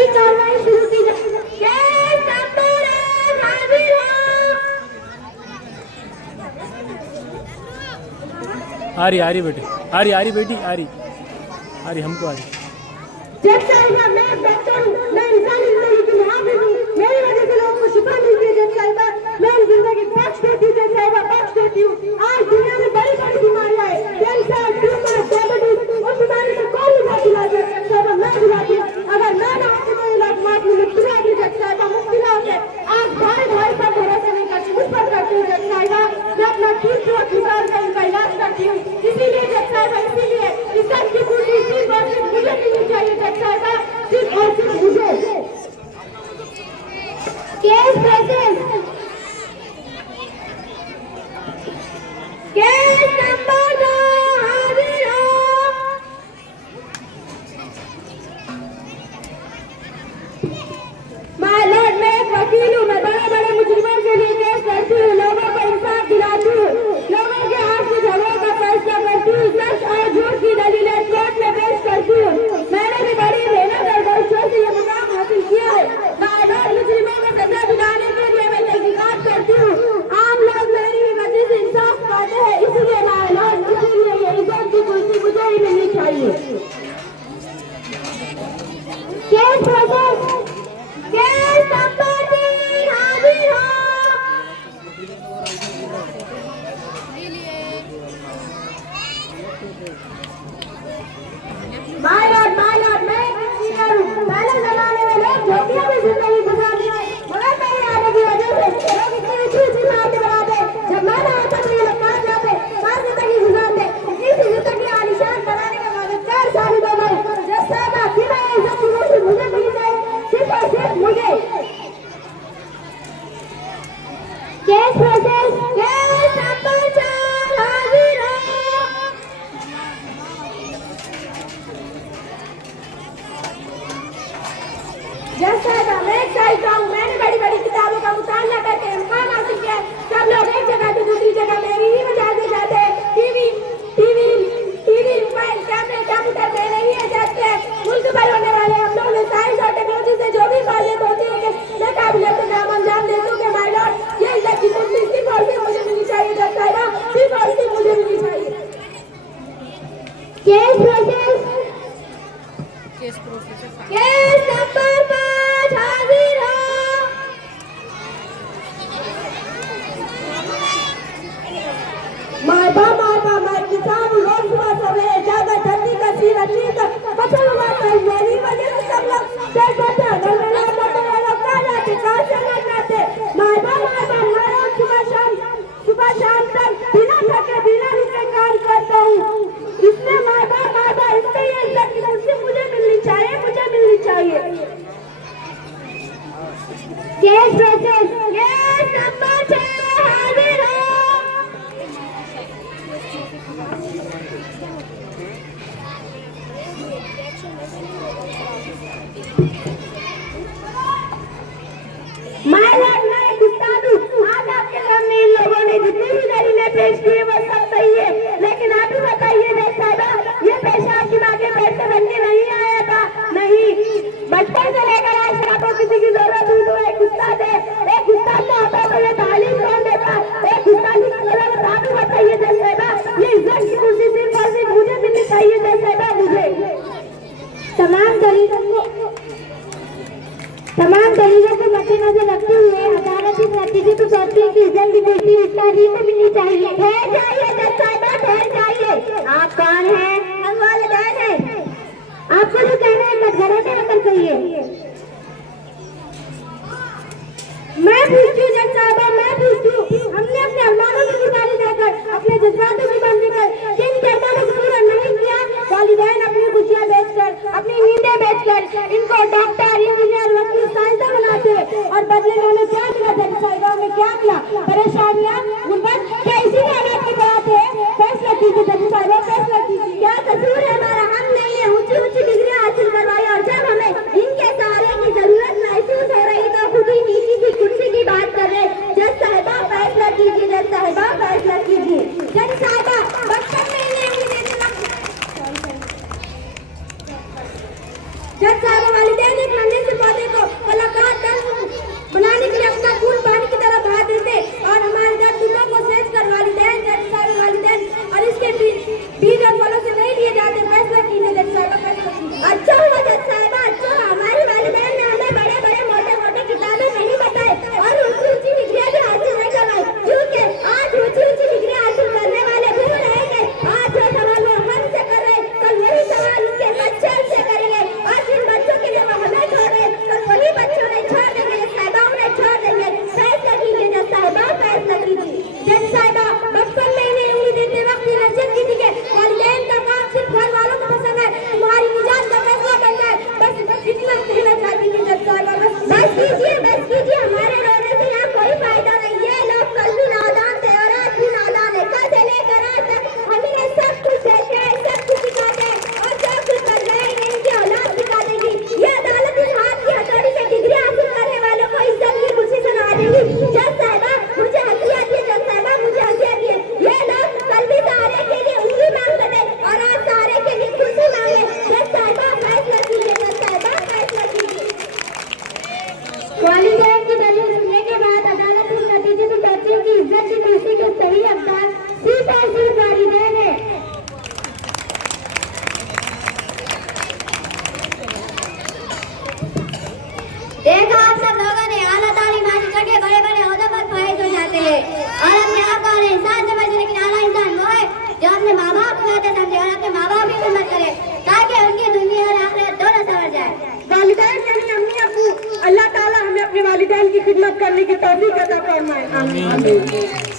की कार्रवाई शुरू की जाए। केस नंबर 1 हाजिर हो। आ रही बेटी, आ रही बेटी, आ रही हमको आ रही। जज साहिबा, मैं डॉक्टर हूँ, मैं इंसानी जिंदगी की मुहाफिज हूँ, मेरी वजह से लोगों को शिफा मिलती है। जज साहिबा, मेरी जिंदगी बख्श देती हूँ। जज साहिबा, बख्श देती हूँ। आज दुनिया में बड़ी बड़ी बीमारियां है, कैंसर, ट्यूमर, डायबिटीज, उस बीमारी से कौन इलाज दिलाता है? जज साहिबा, मैं दिलाती हूँ। अगर मैं ना होती तो इलाज माफी मुश्किल आती। जज साहिबा, मुश्किल होते। आज भाई भाई पर भरोसा नहीं करती, मुझ पर करती हूँ। जज साहिबा, मैं अपना कीमती वक्त निकाल कर इनका इलाज करती हूँ। इसीलिए जज साहिबा, इसीलिए इज्जत की कुर्सी सिर्फ और सिर्फ मुझे मिलनी चाहिए। जज साहिबा, सिर्फ और सिर्फ मुझे। Case present. केस नंबर 2 हाजिर हो। माय लॉर्ड, मैं एक वकील हूँ। मैं बड़े बड़े मुजरिमों के लिए केस करती हूँ, लोगों को इंसाफ दिलाती हूँ, लोगों के हाथ से झगड़ों का फैसला करती हूँ, सच और झूठ की दलीलें कोर्ट में पेश करती हूँ। मैंने भी बड़ी मेहनत और वर्षों से ये मुकाम हासिल किया है। माय लॉर्ड, मुजरिमों को सजा दिलाने के लिए मैं तहकीकात करती हूँ। आम लोग मेरी वजह से इंसाफ पाते हैं। इसीलिए माय लॉर्ड, इसीलिए ये इज्जत की कुर्सी मुझे ही मिलनी चाहिए। Case process. केस नंबर 3 हाजिर हो। माय लॉर्ड, मैं एक इंजीनियर हूँ। पहले जमाने में लोग झोपड़ियों में जिंदगी गुजारते थे, मगर मेरे आने की वजह से लोग इतनी ऊंची ऊंची इमारतें बनाते। जब मैं ना होता तो ये लोग कहाँ जाते? कहाँ जिंदगी गुजारते? इतनी सी जिंदगी आलीशान बनाने में मददगार साबित हो गए। जज साहिबा, कि मैं इज्जत की कुर्सी मुझे मिली चाहिए, सिर्फ और सिर्फ मुझे। Case process. केस नंबर 4 हाजिर हो। जज साहिबा, मैं एक साहिबा हूँ। मैंने बड़ी बड़ी किताबों का मुताला करके मुकाम हासिल किया है। सब लोग एक जगह से दूसरी जगह मेरी ही वजह से जाते हैं। टीवी मोबाइल कैमरे कंप्यूटर मेरे ही है जाते हैं। मुल्क भर होने वाले हम लोग ने साइंस और टेक्नोलॉजी से जो भी फायदे होते हैं मैं काबिलियत से काम अंजाम दे दूंगे। माय लॉर्ड, ये इज्जत की कुर्सी सिर्फ और सिर्फ मुझे मिलनी चाहिए। जज साहिबा, सिर्फ और सिर्फ मुझे मिलनी चाहिए। Case process. केस नंबर 5 हाजिर हो। मायबा मैं किसान हूँ। रोज सुबह सवेरे जाकर धरती का सीना चीर कर फसल उगाता हूँ। मेरी वजह से सब लोग पेट भरते हैं। घर में लोग जाते हैं, लोग कहाँ जाते, कहाँ से लौट जाते। मायबा मैं रोज सुबह शाम तक बिना थके बिना रुके काम करता हूँ। इसमें मायबा इसमें ये इज्जत की कुर्सी मुझे मिलनी चाहिए, मुझे मिलनी चाहिए। Case process. केस नंबर 6 हाजिर हो। माय लॉर्ड, मैं एक उस्ताद हूँ। आज आपके सामने इन लोगों ने जितनी भी दलीलें पेश की है वो सब सही है, लेकिन आप ही बताइए जज साहिबा, ये पेशा आपकी माँ के पेट से बन के नहीं आया था। नहीं, बचपन से लेकर आज तक आपको किसी की जरूरत हुई तो एक उस्ताद है। एक उस्ताद तो होता है, मुझे तालीम कौन देता? एक उस्ताद की जरूरत आप ही बताइए जज साहिबा। ये इज्जत की कुर्सी सिर्फ और सिर्फ मुझे मिलनी चाहिए। जज साहिबा, मुझे तमाम दलीलों को मद्देनजर रखते हुए अदालत इस नतीजे को पहुंची कि इज्जत की कुर्सी उस्तादी को मिलनी चाहिए। ठहर जाइए जज साहिबा, ठहर जाइए। आप कौन हैं? हम वालिदैन हैं। आपको जो कहना है मत घराटे रखकर कहिए। मैं पूछती हूँ जज साहिबा, मैं पूछती हूँ, हमने अपने अरमानों की कुर्बानी देकर, अपने जज्बातों की कुर्बानी देकर किन अरमानों को पूरा नहीं किया? वालिदैन अपनी खुशियाँ बेचकर, अपनी नींदें बेचकर इनको डॉक्टर, इंजीनियर, वकील, साइंसदान बनाते और बदले में उन्हें क्या मिला? जज साहिबा, उन्हें क्या मिला? परेशानियाँ, गुर्बत। क्या इसी हालात में कराते हैं? फैसला कीजिए जज साहिबा, फैसला कीजिए। क्या कसूर है हमारा? हमने ये ऊंची ऊंची डिग्रियाँ हासिल करवाई और जब हमें इनके सहारे की जरूरत महसूस हो रही तो खुद ही नीची सी कुर्सी की बात कर रहे। जज साहिबा, फैसला कीजिए। जज साहिबा, फैसला कीजिए। जज साहिबा, बचपन में इन्हें जज साहिबा, वालिदैन एक महीने से वालिदैन की दलील सुनने के बाद अदालत इस नतीजे में कहती है कि इज्जत की कुर्सी के सही हकदार सिर्फ और सिर्फ वालिदैन है। देखा आप सब लोगों ने आला तालीम हासिल करके बड़े बड़े ओहदों पर फायज हो जाते हैं और अपने आप को इंसान समझते, लेकिन आला इंसान वो है जो अपने माँ बाप को कहते समझे और अपने माँ बाप की खिदमत करे ताकि उनकी दुनिया और आखिरत दोनों संवर जाए। वालिदैन यानी अम्मी अब्बू, अल्लाह ताला हमें अपने वालिदैन की खिदमत करने की तौफीक अता फरमाए। आमीन।